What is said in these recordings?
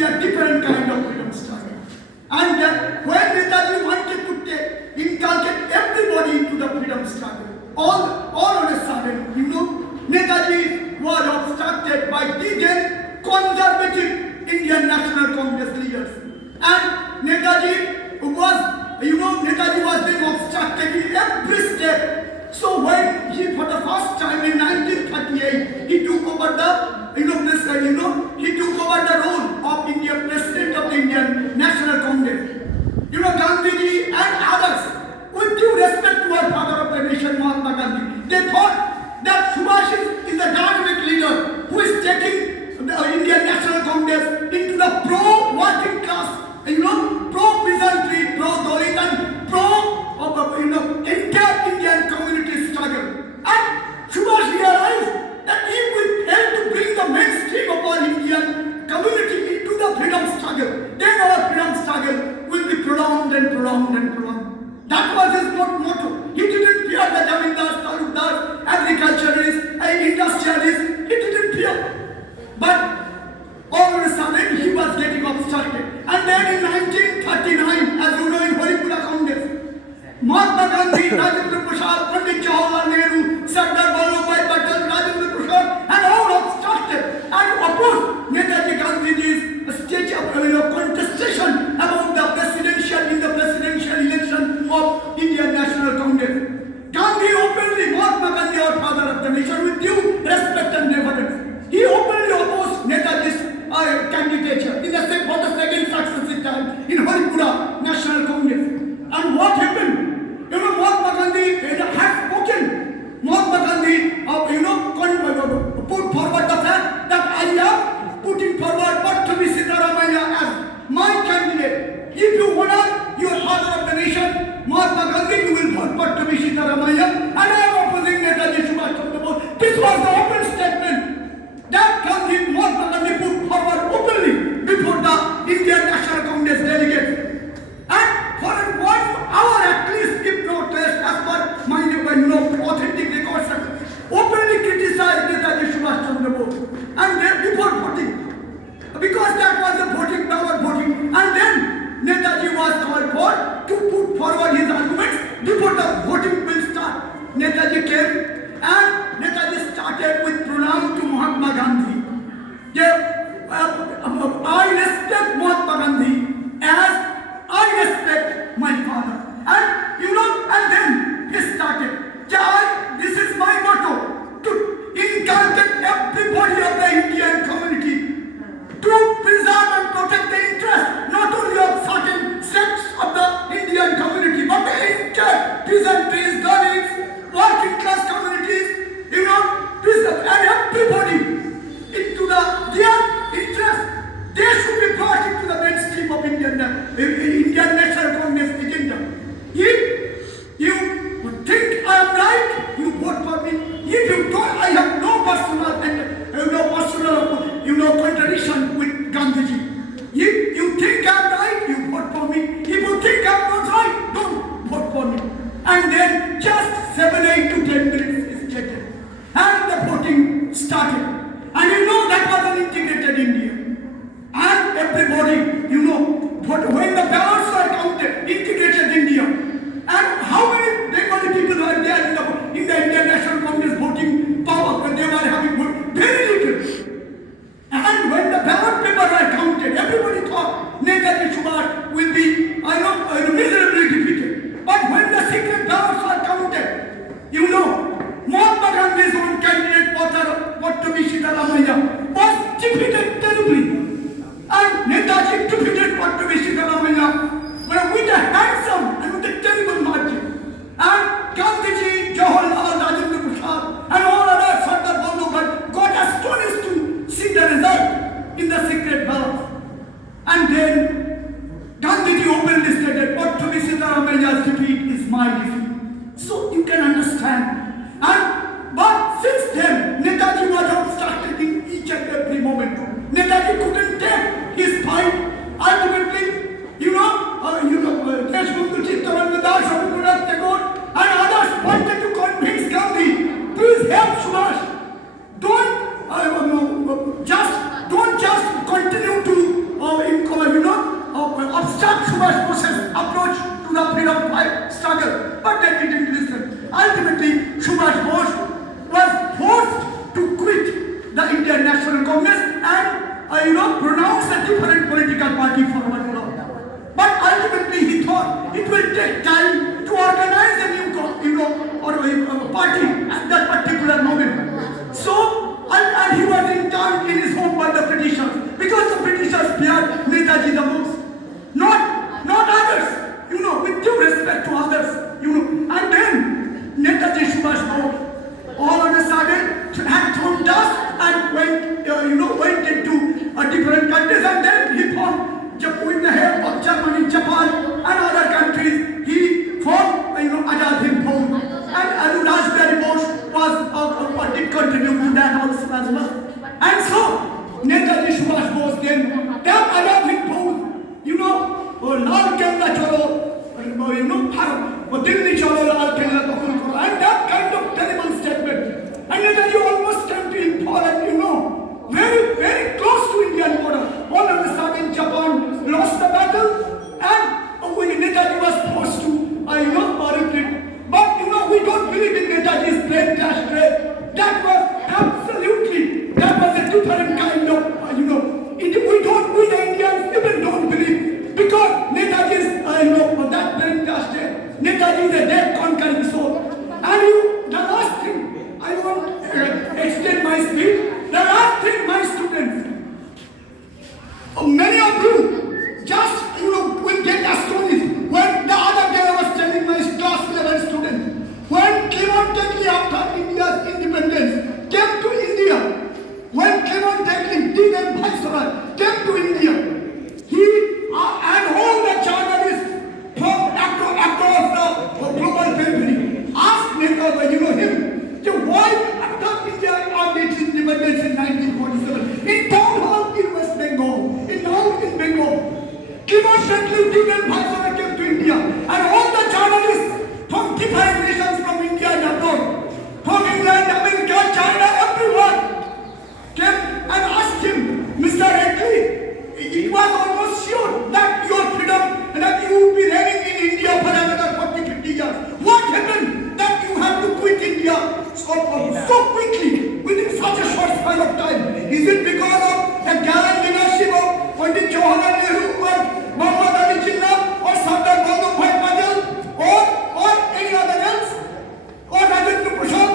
be a different kind of freedom struggle. And when Netaji wanted to inculcate everybody into the freedom struggle, all of a sudden, Netaji was obstructed by the then conservative Indian National Congress leaders. And Netaji was being obstructed in every step. So when he, for the first time in 1938, he took over he took over the role of Indian President of the Indian National Congress. Gandhiji and others, with due respect to our father of the nation, Mahatma Gandhi, they thought that Subhash is the dynamic leader who is taking the Indian National Congress into the pro-working class, pro-peasantry, pro-Dalit and entire Indian community struggle. And Subhash realized that if we fail to bring the mainstream of our Indian community into the freedom struggle, then our freedom struggle will be prolonged and prolonged and prolonged. That was his motto. He didn't fear the Jamindars, Talukdars, agriculturists, industrialists. He didn't fear. But all of a sudden he was getting obstructed. And then in 1939, as you know, in Haripura Congress, Mahatma Gandhi, Rajendra Prasad, Pandit Jawaharlal Nehru, Sardar Vallabhbhai Patel, Rajendra Prasad, and all obstructed and opposed Netaji Gandhiji's stage of contestation about the presidential election of Indian National Congress. Gandhi openly, Mahatma Gandhi, our father of the nation, with due respect and reverence, he openly opposed Netaji's candidature for the second successive time in Haripura National Congress. And what happened? Mahatma Gandhi had spoken. Mahatma Gandhi, put forward the fact that I am putting forward Dr. Sitaramaya as my candidate. If you honor your father of the nation, Mahatma Gandhi, you will vote for Dr. Sitaramaya, and I am opposing Netaji Subhash Chandra Bose. This was the open statement that Mahatma Gandhi put forward openly before the Indian National Congress delegates. And for 1 hour at least, if not less, as per my authentic records, openly criticized Netaji Subhash Chandra Bose. And then before voting, because that was the voting, ballot voting, and then Netaji was called for to put forward his arguments before the voting will start. Netaji came and Netaji started with pranam to Mahatma Gandhi. I respect Mahatma Gandhi as I respect my father. And then he started. This is my motto, to inculcate everybody of the Indian community to preserve and protect the interest not only of certain sects of the Indian community, but the entire peasantries, Dalits, working class communities, preserve and everybody into their interest. They should be brought into the mainstream of Indian National Congress agenda. If you think I am right, you vote for me. If you don't, I have no personal contradiction with Gandhiji. If you think I am right, you vote for me. If you think I am not right, don't vote for me. And then just 7, 8 to 10 minutes is taken, and the voting started. And that was an integrated India. And everybody, when the ballots were counted, integrated India. And how many Bengali people were there in the Indian National Congress voting power when they were having vote? Very little. And when the ballot papers were counted, everybody thought Netaji Subhash will be, miserably defeated. But when the secret ballots were counted, Mahatma Gandhi's own candidate, Dr. Sitaramaya, was defeated terribly. And Netaji defeated Dr. Sitaramaya with a handsome and with a terrible margin. And Gandhiji, Jawaharlal, Rajendra Prasad, and all others, Sardar Vallabhbhai, got astonished to see the result in the secret ballot. And then Gandhiji openly stated, Dr. Sitaramaya's defeat is my defeat. So you can understand. But since then, Netaji was obstructed in each and every moment. Netaji couldn't take his fight had thrown dust and went into different countries, and then he formed, with the help of Germany, Japan, and other countries, he formed, Azad Hind Fauj. And Raspberry Bose was did contribute to that also as well. And so, Netaji Subhash Bose then Azad Hind Fauj, Lal Killa Chalo, Dilli Chalo, Lal Killa Takul Karo, and that kind of terrible statement. And Netaji almost came to Imphal, and very, very close to Indian border. All of a sudden, Japan lost the battle, and when Netaji was forced to, retreat. But we don't believe in Netaji's plane crash trade. That was that was a different kind of, we the Indians even don't believe, because Netaji's, that plane crash trade. Netaji is a dead conquering soul. And the last thing, I want to extend my speech. The last thing, my students, many of you just, will get astonished when the other day I was telling my class 11 students, when Clement Attlee, after India's independence, came to India, when Clement Attlee, then Viceroy, came to India, he and all the journalists from across the global family asked him, why after India earned its independence in 1947, in town hall in West Bengal, in Bengal, Clement Attlee, then Viceroy came to India, and all the journalists from different nations, from India and abroad, from England, America, China, everyone, came and asked him, Mr. Attlee, it was almost sure that your freedom, and that you would be reigning in India for another 40-50 years. What happened that you have to quit India so quickly, within such a short span of time? Is it because of the gallant leadership of Pandit Jawaharlal Nehru, or Muhammad Ali Jinnah, or Sardar Vallabhbhai Patel, or any other else, or Rajendra Prasad?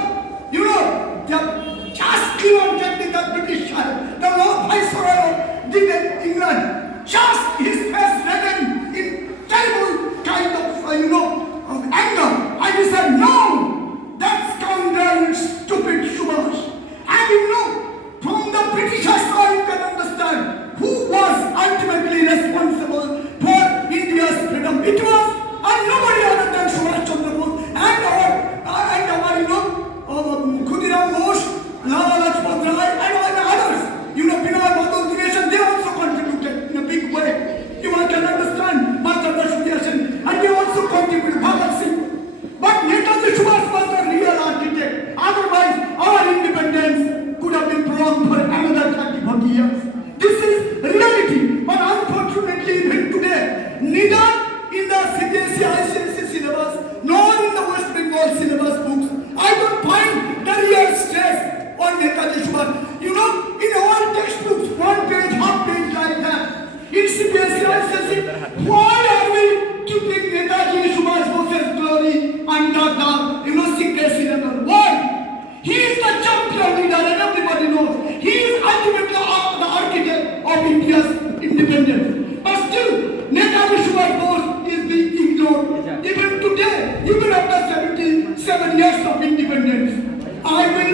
Just Clement Attlee, the British, the Lord Viceroy of England, just his face reddened in terrible kind of, anger. I just said, no, that's scoundrel, stupid Subhash. And from the British side, you can understand who was ultimately responsible for India's freedom. It was nobody other than Subhash Chandra Bose and our Khudiram Bose, Lala Lajpat Rai, and others. Binay Bhadur Dinesh, they also contributed in a big way. You can understand Master Dashudya Sen, and they also contributed, Bhagat Singh. But Netaji Subhash was the real architect. Otherwise, our independence could have been prolonged for another 30-40 years. This is reality. But unfortunately, even today, neither in the CBSE ICSE syllabus nor in the West Bengal syllabus books, I don't find the real stress on Netaji Subhash. In our textbooks, one page, half page like that. In CBSE ICSE, why are we keeping Netaji Subhash Bose's glory under the secrecy level? Why? He is the champion leader, and everybody knows. He is ultimately the architect of India's independence. But still, Netaji Subhash Bose is being ignored. Even today, even after 77 years of independence, I will